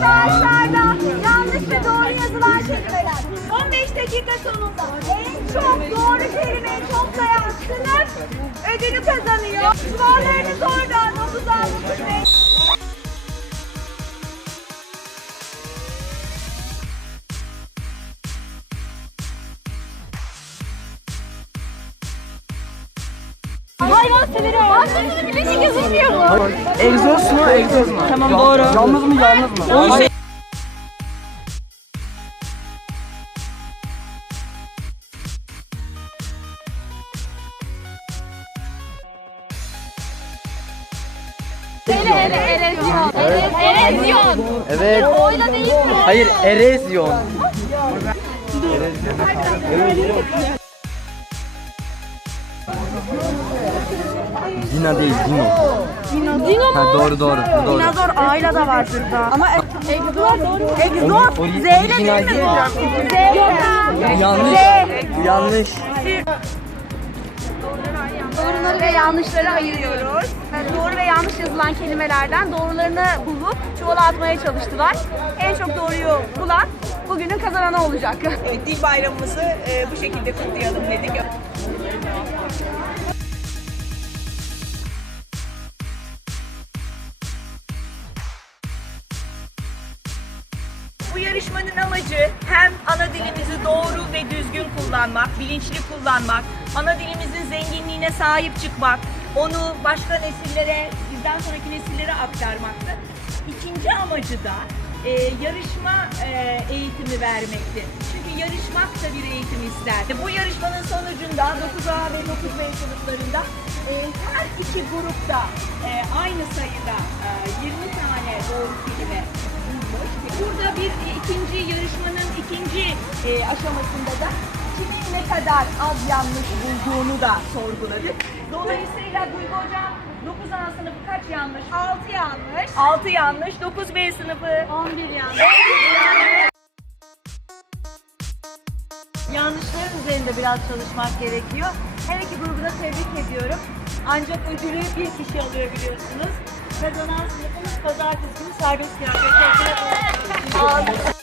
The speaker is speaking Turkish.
Savaşlarda yanlış ve doğru yazılan kelimeler. 15 dakika sonunda en çok doğru kelimeyi toplayan sınıf ödülü kazanıyor. Duvarlarınız orada. Hayvan severim. Aslında bileşik yazılmıyor mu? Egzoz mu? Egzoz mu? Tamam doğru. Yalnız mı? Yalnız mı? Hele hele erozyon. Erozyon. Evet. Oyla değil mi? Hayır, erozyon. Dina değil, Dino. Dino Ha, doğru doğru. doğru. Dinozor A'yla da var şurada. Ama egzoz. Egzoz. O- o- Z ile değil mi bu? Z ile. Yanlış. Z. Yanlış. Doğruları ve yanlışları ayırıyoruz. Doğru ve yanlış yazılan kelimelerden doğrularını bulup çuvala atmaya çalıştılar. En çok doğruyu bulan bugünün kazananı olacak. Evet, Dil bayramımızı e, bu şekilde kutlayalım dedik. Bu yarışmanın amacı hem ana dilimizi doğru ve düzgün kullanmak, bilinçli kullanmak, ana dilimizin zenginliğine sahip çıkmak, onu başka nesillere, bizden sonraki nesillere aktarmaktı. İkinci amacı da e, yarışma e, eğitimi vermekti. Çünkü yarışmak da bir eğitim ister. Bu yarışmanın sonucunda 9A ve 9B sınıflarında e, her iki grupta e, aynı sayıda e, 20 tane doğru kelime. Burada bir ikinci yarışmanın ikinci e, aşamasında da kimin ne kadar az yanlış bulduğunu da sorguladık. Dolayısıyla Duygu Hocam 9A sınıfı kaç yanlış? 6 yanlış. 6 yanlış, 9B sınıfı 11 yanlış. yanlışların üzerinde biraz çalışmak gerekiyor. Her iki grubu da tebrik ediyorum. Ancak ödülü bir kişi alıyor biliyorsunuz. Kazanan sınıfımız pazartesi günü serbest kıyafetlerle